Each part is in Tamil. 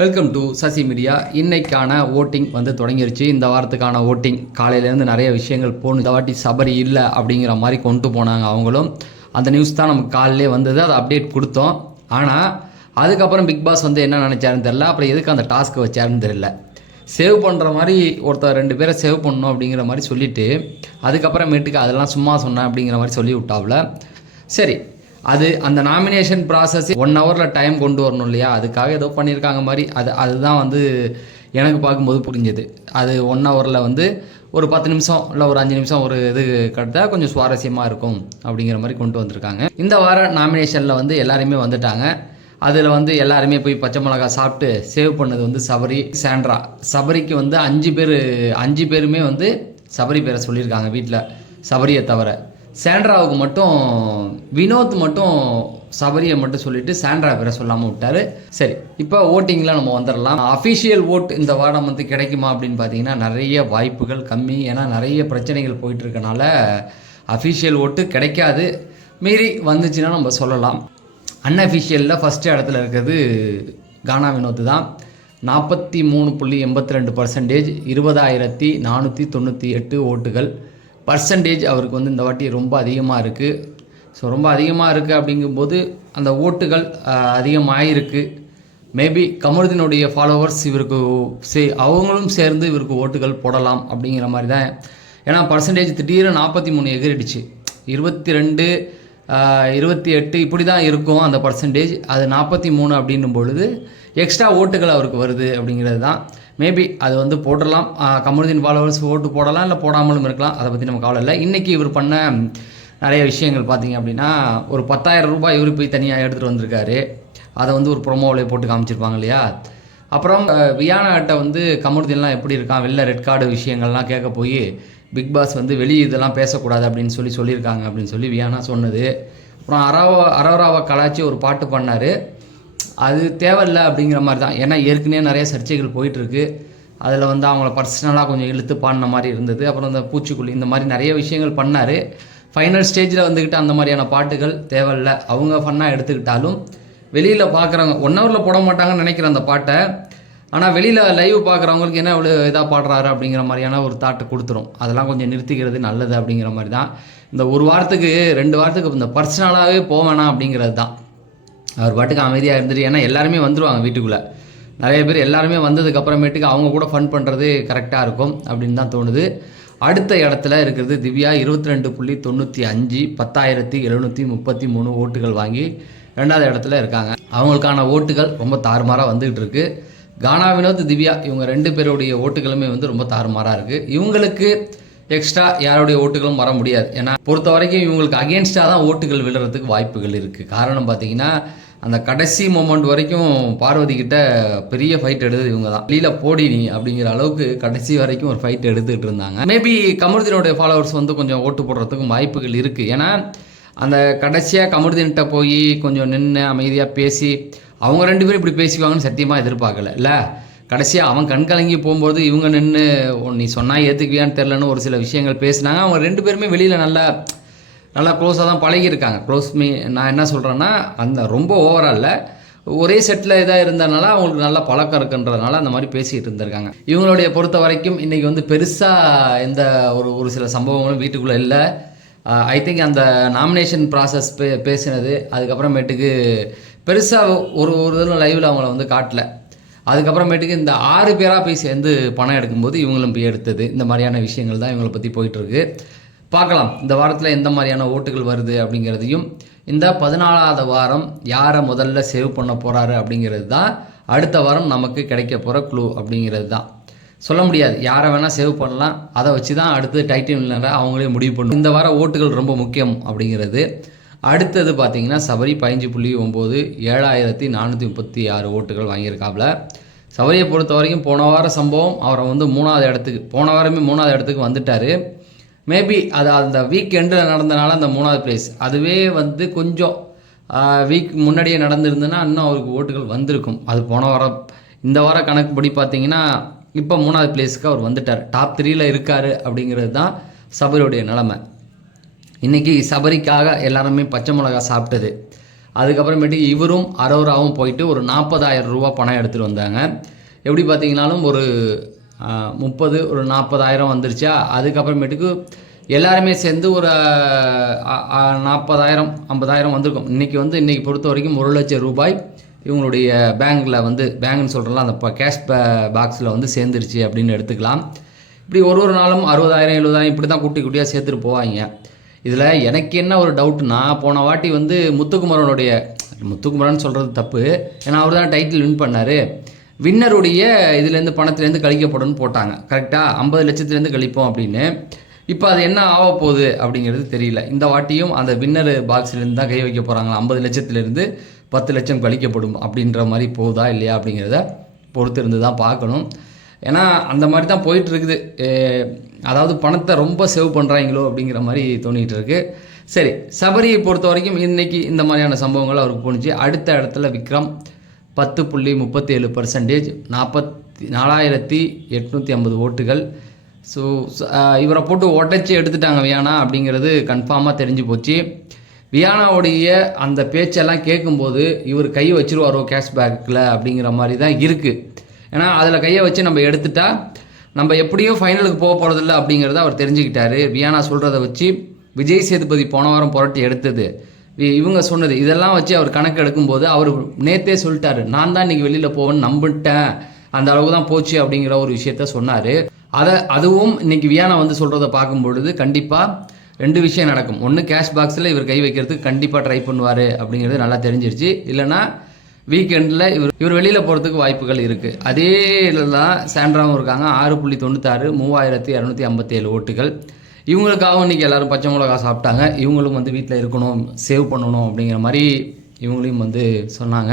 Welcome to Sasi media. இன்னைக்கான ஓட்டிங் வந்து தொடங்கிருச்சு. இந்த வாரத்துக்கான ஓட்டிங் காலையிலேருந்து நிறைய விஷயங்கள் போகணும். இந்த வாட்டி சபரி இல்லை அப்படிங்கிற மாதிரி கொண்டு போனாங்க அவங்களும். அந்த நியூஸ் தான் நமக்கு காலையிலே வந்தது, அதை அப்டேட் கொடுத்தோம். ஆனால் அதுக்கப்புறம் பிக் பாஸ் வந்து என்ன நினச்சாருன்னு தெரில. அப்புறம் எதுக்கு அந்த டாஸ்க்கு வச்சாருன்னு தெரியல. சேவ் பண்ணுற மாதிரி ஒருத்தர் 2 பேரை சேவ் பண்ணணும் அப்படிங்கிற மாதிரி சொல்லிவிட்டு அதுக்கப்புறமேட்டுக்கு அதெல்லாம் சும்மா சொன்னேன் அப்படிங்கிற மாதிரி சொல்லி விட்டாவில். சரி, அது அந்த நாமினேஷன் ப்ராசஸ் 1 ஹவரில் டைம் கொண்டு வரணும் இல்லையா, அதுக்காக ஏதோ பண்ணியிருக்காங்க மாதிரி. அதுதான் வந்து எனக்கு பார்க்கும்போது புரிஞ்சது. அது 1 ஹவரில் வந்து ஒரு 10 நிமிஷம் இல்லை ஒரு 5 நிமிஷம் ஒரு இது கட்டால் கொஞ்சம் சுவாரஸ்யமாக இருக்கும் அப்படிங்கிற மாதிரி கொண்டு வந்திருக்காங்க. இந்த வார நாமினேஷனில் வந்து எல்லாருமே வந்துட்டாங்க. அதில் வந்து எல்லாருமே போய் பச்சை மிளகா சாப்பிட்டு சேவ் பண்ணது வந்து சபரி, சாண்ட்ரா. சபரிக்கு வந்து 5 பேருமே வந்து சபரி பேரை சொல்லியிருக்காங்க வீட்டில், சபரியை தவிர. சாண்ட்ராவுக்கு மட்டும் வினோத் மட்டும் சபரியை மட்டும் சொல்லிட்டு சாண்ட்ரா பேரை சொல்லாமல் விட்டார். சரி, இப்போ ஓட்டிங்கில் நம்ம வந்துடலாம். அஃபிஷியல் ஓட் இந்த வாரம் வந்து கிடைக்குமா அப்படின்னு பார்த்தீங்கன்னா நிறைய வாய்ப்புகள் கம்மி. ஏன்னா நிறைய பிரச்சனைகள் போயிட்டு இருக்கனால அஃபிஷியல் ஓட்டு கிடைக்காது. மீறி வந்துச்சுன்னா நம்ம சொல்லலாம். அன்அஃபிஷியலில் ஃபஸ்ட்டு இடத்துல இருக்கிறது கானா வினோத் தான். 43.82%, 20,498 ஓட்டுகள். பர்சன்டேஜ் அவருக்கு வந்து இந்த வாட்டி ரொம்ப அதிகமாக இருக்குது. ஸோ ரொம்ப அதிகமாக இருக்குது அப்படிங்கும்போது அந்த ஓட்டுகள் அதிகமாகிருக்கு. மேபி கமருதீனுடைய ஃபாலோவர்ஸ் இவருக்கு அவங்களும் சேர்ந்து இவருக்கு ஓட்டுகள் போடலாம் அப்படிங்கிற மாதிரி தான். ஏன்னா பர்சன்டேஜ் திடீர்னு 43 எகிரிடுச்சு. 22, 28 இப்படி தான் இருக்கும் அந்த பர்சன்டேஜ். அது 43 அப்படின்னும் பொழுது எக்ஸ்ட்ரா ஓட்டுகள் அவருக்கு வருது அப்படிங்கிறது தான். மேபி அது வந்து போடலாம். கமருதீன் ஃபாலோவர்ஸ் ஓட்டு போடலாம், இல்லை போடாமலும் இருக்கலாம். அதை பற்றி நம்ம கவலை இல்லை. இன்றைக்கி இவர் பண்ண நிறைய விஷயங்கள் பார்த்தீங்க அப்படின்னா, ஒரு 10,000 ரூபாய் இவர் போய் தனியாக எடுத்துகிட்டு வந்திருக்காரு. அதை வந்து ஒரு ப்ரொமோவில் போட்டு காமிச்சிருப்பாங்க இல்லையா. அப்புறம் வியானாட்ட வந்து கமருதீன்லாம் எப்படி இருக்கான், வெளில ரெட் கார்டு விஷயங்கள்லாம் கேட்க போய் பிக் பாஸ் வந்து வெளியே இதெல்லாம் பேசக்கூடாது அப்படின்னு சொல்லியிருக்காங்க அப்படின்னு சொல்லி வியானா சொன்னது. அப்புறம் அரோராவை கலாச்சி ஒரு பாட்டு பண்ணார். அது தேவையில்லை அப்படிங்கிற மாதிரி தான். ஏன்னா ஏற்கனவே நிறைய சர்ச்சைகள் போயிட்டுருக்கு. அதில் வந்து அவங்கள பர்சனலாக கொஞ்சம் இழுத்து பாடின மாதிரி இருந்தது. அப்புறம் இந்த பூச்சிக்குழி இந்த மாதிரி நிறைய விஷயங்கள் பண்ணார். ஃபைனல் ஸ்டேஜில் வந்துக்கிட்டு அந்த மாதிரியான பாட்டுகள் தேவையில்லை. அவங்க ஃபன்னாக எடுத்துக்கிட்டாலும் வெளியில் பார்க்குறவங்க 1 ஹவரில் போட மாட்டாங்கன்னு நினைக்கிறேன் அந்த பாட்டை. ஆனால் வெளியில் லைவ் பார்க்குறவங்களுக்கு என்ன இவ்வளோ இதாக பாடுறாரு அப்படிங்கிற மாதிரியான ஒரு தாட்டை கொடுத்துரும். அதெல்லாம் கொஞ்சம் நிறுத்திக்கிறது நல்லது அப்படிங்கிற மாதிரி தான். இந்த 1 வாரத்துக்கு 2 வாரத்துக்கு இந்த பர்சனலாகவே போவேணாம் அப்படிங்கிறது தான். அவர் பாட்டுக்கு அமைதியாக இருந்துட்டு, ஏன்னா எல்லாருமே வந்துடுவாங்க வீட்டுக்குள்ளே. நிறைய பேர் எல்லாருமே வந்ததுக்கப்புறமேட்டுக்கு அவங்க கூட ஃபன் பண்ணுறது கரெக்டாக இருக்கும் அப்படின்னு தான் தோணுது. அடுத்த இடத்துல இருக்கிறது திவ்யா. 22.95, 10,733 ஓட்டுகள் வாங்கி 2வது இடத்துல இருக்காங்க. அவங்களுக்கான ஓட்டுகள் ரொம்ப தாறுமாறாக வந்துக்கிட்டு இருக்குது. கானா வினோத், திவ்யா இவங்க 2 பேருடைய ஓட்டுகளுமே வந்து ரொம்ப தாறுமாறாக இருக்குது. இவங்களுக்கு எக்ஸ்ட்ரா யாருடைய ஓட்டுகளும் வர முடியாது. ஏன்னா பொறுத்த வரைக்கும் இவங்களுக்கு அகேன்ஸ்டாக தான் ஓட்டுகள் விழுறதுக்கு வாய்ப்புகள் இருக்குது. காரணம் பார்த்தீங்கன்னா அந்த கடைசி மொமெண்ட் வரைக்கும் பார்வதி கிட்ட பெரிய ஃபைட் எடுத்தது இவங்க தான். வெளியில் போடி நீ அப்படிங்கிற அளவுக்கு கடைசி வரைக்கும் ஒரு ஃபைட் எடுத்துக்கிட்டு இருந்தாங்க. மேபி கமருதீனுடைய ஃபாலோவர்ஸ் வந்து கொஞ்சம் ஓட்டு போடுறதுக்கும் வாய்ப்புகள் இருக்குது. ஏன்னா அந்த கடைசியாக கமருதீன்கிட்ட போய் கொஞ்சம் நின்று அமைதியாக பேசி அவங்க 2 பேரும் இப்படி பேசிக்குவாங்கன்னு சத்தியமாக எதிர்பார்க்கல. இல்லை கடைசியாக அவன் கண் கலங்கி போகும்போது இவங்க நின்று நீ சொன்னால் ஏற்றுக்குவியான்னு தெரிலன்னு ஒரு சில விஷயங்கள் பேசினாங்க. அவங்க 2 பேருமே வெளியில் நல்லா க்ளோஸாக தான் பழகியிருக்காங்க. நான் என்ன சொல்கிறேன்னா, அந்த ரொம்ப ஓவராலில் ஒரே செட்டில் இதாக இருந்ததுனால அவங்களுக்கு நல்ல பழக்கம் இருக்குன்றதுனால அந்த மாதிரி பேசிகிட்டு இருந்திருக்காங்க. இவங்களுடைய பொறுத்த வரைக்கும் இன்றைக்கி வந்து பெருசாக எந்த ஒரு சில சம்பவங்களும் வீட்டுக்குள்ளே இல்லை. ஐ திங்க் அந்த நாமினேஷன் ப்ராசஸ் பேசினது, அதுக்கப்புறமேட்டுக்கு பெருசாக ஒரு இதில் லைவில் அவங்கள வந்து காட்டல. அதுக்கப்புறமேட்டுக்கு இந்த 6 பேராக போய் சேர்ந்து பணம் எடுக்கும்போது இவங்களும் போய் எடுத்தது. இந்த மாதிரியான விஷயங்கள் தான் இவங்களை பற்றி போயிட்டுருக்கு. பார்க்கலாம் இந்த வாரத்தில் எந்த மாதிரியான ஓட்டுகள் வருது அப்படிங்கிறதையும். இந்த 14வது வாரம் யாரை முதல்ல சேவ் பண்ண போகிறாரு அப்படிங்கிறது தான் அடுத்த வாரம் நமக்கு கிடைக்க போகிற க்ளூ அப்படிங்கிறது தான். சொல்ல முடியாது, யாரை வேணால் சேவ் பண்ணலாம். அதை வச்சு தான் அடுத்து டைட்டில் வின்னரை அவங்களே முடிவு பண்ணணும். இந்த வாரம் ஓட்டுகள் ரொம்ப முக்கியம் அப்படிங்கிறது. அடுத்தது பார்த்தீங்கன்னா சபரி 15.9, 7,436 ஓட்டுகள் வாங்கியிருக்காப்புல. சபரியை பொறுத்த வரைக்கும் போன வார சம்பவம் அவரை வந்து 3வது இடத்துக்கு, போன வாரமே 3வது இடத்துக்கு வந்துட்டார். மேபி அது அந்த வீக் எண்டில் நடந்தனால அந்த 3வது பிளேஸ், அதுவே வந்து கொஞ்சம் வீக் முன்னாடியே நடந்திருந்ததுன்னா இன்னும் அவருக்கு ஓட்டுகள் வந்திருக்கும். அது போன வாரம். இந்த வார கணக்குப்படி பார்த்தீங்கன்னா இப்போ 3வது பிளேஸுக்கு அவர் வந்துட்டார். டாப் 3ல் இருக்கார் அப்படிங்கிறது தான் சபரியுடைய நிலைமை. இன்றைக்கி சபரிக்காக எல்லாருமே பச்சை மிளகா சாப்பிட்டது. அதுக்கப்புறமேட்டுக்கு இவரும் அரோராவும் போயிட்டு ஒரு 40,000 ரூபா பணம் எடுத்துகிட்டு வந்தாங்க. எப்படி பார்த்தீங்கன்னாலும் ஒரு 30 ஒரு 40,000 வந்துருச்சா. அதுக்கப்புறமேட்டுக்கு எல்லாருமே சேர்ந்து ஒரு 40,000 50,000 வந்திருக்கும். இன்றைக்கி பொறுத்த வரைக்கும் 1,00,000 ரூபாய் இவங்களுடைய பேங்க்னு சொல்கிறலாம் அந்த கேஷ் பாக்ஸில் வந்து சேர்ந்துருச்சு அப்படின்னு எடுத்துக்கலாம். இப்படி ஒரு நாளும் 60,000 70,000 இப்படி தான் குட்டியாக சேர்த்துட்டு போவாங்க. இதில் எனக்கு என்ன ஒரு டவுட்னா, போன வாட்டி வந்து முத்துக்குமரன் சொல்கிறது தப்பு, ஏன்னா அவர் தான் டைட்டில் வின் பண்ணார். வின்னருடைய இதுலேருந்து பணத்துலேருந்து கழிக்கப்படும் போட்டாங்க கரெக்டாக, 50 லட்சத்துலேருந்து கழிப்போம் அப்படின்னு. இப்போ அது என்ன ஆக போகுது அப்படிங்கிறது தெரியல. இந்த வாட்டியும் அந்த வின்னர் பாக்ஸ்லேருந்து தான் கை வைக்க போகிறாங்களா, 50 லட்சத்துலேருந்து 10 லட்சம் கழிக்கப்படும் அப்படின்ற மாதிரி போகுதா இல்லையா அப்படிங்கிறத பொறுத்து இருந்து தான் பார்க்கணும். ஏன்னா அந்த மாதிரி தான் போயிட்டுருக்குது. அதாவது பணத்தை ரொம்ப சேவ் பண்ணுறாங்களோ அப்படிங்கிற மாதிரி தோணிகிட்டு இருக்கு. சரி, சபரியை பொறுத்த வரைக்கும் இன்றைக்கி இந்த மாதிரியான சம்பவங்கள் அவருக்கு போணுச்சு. அடுத்த இடத்துல விக்ரம் 10.37%, 44,850 ஓட்டுகள். ஸோ இவரை போட்டு உடச்சி எடுத்துட்டாங்க வியானா அப்படிங்கிறது கன்ஃபார்மாக தெரிஞ்சு போச்சு. வியானாவுடைய அந்த பேச்செல்லாம் கேட்கும்போது இவர் கை வச்சிருவாரோ கேஷ்பேக்கில் அப்படிங்கிற மாதிரி தான் இருக்குது. ஏன்னா அதில் கையை வச்சு நம்ம எடுத்துட்டா நம்ம எப்படியும் ஃபைனலுக்கு போக போகிறதில்ல அப்படிங்கிறத அவர் தெரிஞ்சுக்கிட்டாரு. வியானா சொல்கிறத வச்சு விஜய் சேதுபதி போன வாரம் புரட்டி எடுத்தது, இவங்க சொன்னது, இதெல்லாம் வச்சு அவர் கணக்கு எடுக்கும்போது அவர் நேற்றே சொல்லிட்டாரு, நான் தான் இன்றைக்கி வெளியில் போவேன்னு நம்பிட்டேன், அந்த அளவுக்கு தான் போச்சு அப்படிங்கிற ஒரு விஷயத்த சொன்னார். அதுவும் இன்றைக்கி வியானா வந்து சொல்கிறத பார்க்கும்பொழுது கண்டிப்பாக 2 விஷயம் நடக்கும். ஒன்று, கேஷ் பாக்ஸில் இவர் கை வைக்கிறதுக்கு கண்டிப்பாக ட்ரை பண்ணுவார் அப்படிங்கிறது நல்லா தெரிஞ்சிருச்சு. இல்லைனா வீக்கெண்டில் இவர் வெளியில் போகிறதுக்கு வாய்ப்புகள் இருக்குது. அதே இதில் தான் சாண்ட்ராவும் இருக்காங்க. 6.96, 3,257 ஓட்டுகள். இவங்களுக்காகவும் இன்றைக்கி எல்லோரும் பச்சை மிளகா சாப்பிட்டாங்க. இவங்களும் வந்து வீட்டில் இருக்கணும், சேவ் பண்ணணும் அப்படிங்கிற மாதிரி இவங்களையும் வந்து சொன்னாங்க.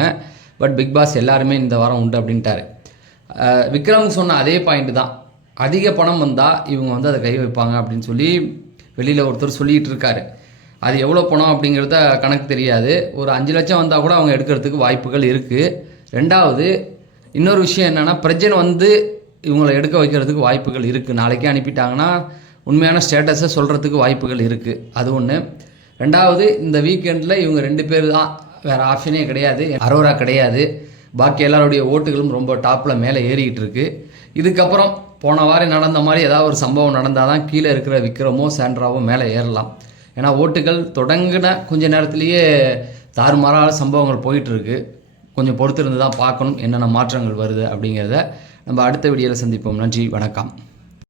பட் பிக் பாஸ் எல்லாருமே இந்த வாரம் உண்டு அப்படின்ட்டாரு. விக்ரம் சொன்ன அதே பாயிண்ட் தான், அதிக பணம் வந்தால் இவங்க வந்து அதை கை வைப்பாங்க அப்படின்னு சொல்லி வெளியில் ஒருத்தர் சொல்லிகிட்டு இருக்காரு. அது எவ்வளோ பணம் அப்படிங்கிறத கணக்கு தெரியாது. ஒரு 5 லட்சம் வந்தால் கூட அவங்க எடுக்கிறதுக்கு வாய்ப்புகள் இருக்குது. ரெண்டாவது இன்னொரு விஷயம் என்னென்னா, பிரச்சனை வந்து இவங்களை எடுக்க வைக்கிறதுக்கு வாய்ப்புகள் இருக்குது. நாளைக்கே அனுப்பிட்டாங்கன்னா உண்மையான ஸ்டேட்டஸை சொல்கிறதுக்கு வாய்ப்புகள் இருக்குது. அது ஒன்று. ரெண்டாவது, இந்த வீக்கெண்டில் இவங்க 2 பேர் தான், வேறு ஆப்ஷனே கிடையாது. அரோரா கிடையாது. பாக்கி எல்லாருடைய ஓட்டுகளும் ரொம்ப டாப்பில் மேலே ஏறிக்கிட்டு இருக்குது. இதுக்கப்புறம் போன வாரம் நடந்த மாதிரி ஏதாவது ஒரு சம்பவம் நடந்தால் தான் கீழே இருக்கிற விக்ரமோ சாண்ட்ராவோ மேலே ஏறலாம். ஏன்னா ஓட்டுகள் தொடங்கின கொஞ்ச நேரத்திலேயே தாறுமாறான சம்பவங்கள் போயிட்டுருக்கு. கொஞ்சம் பொறுத்திருந்து தான் பார்க்கணும் என்னென்ன மாற்றங்கள் வருது அப்படிங்கிறத. நம்ம அடுத்த வீடியோவில் சந்திப்போம். நன்றி, வணக்கம்.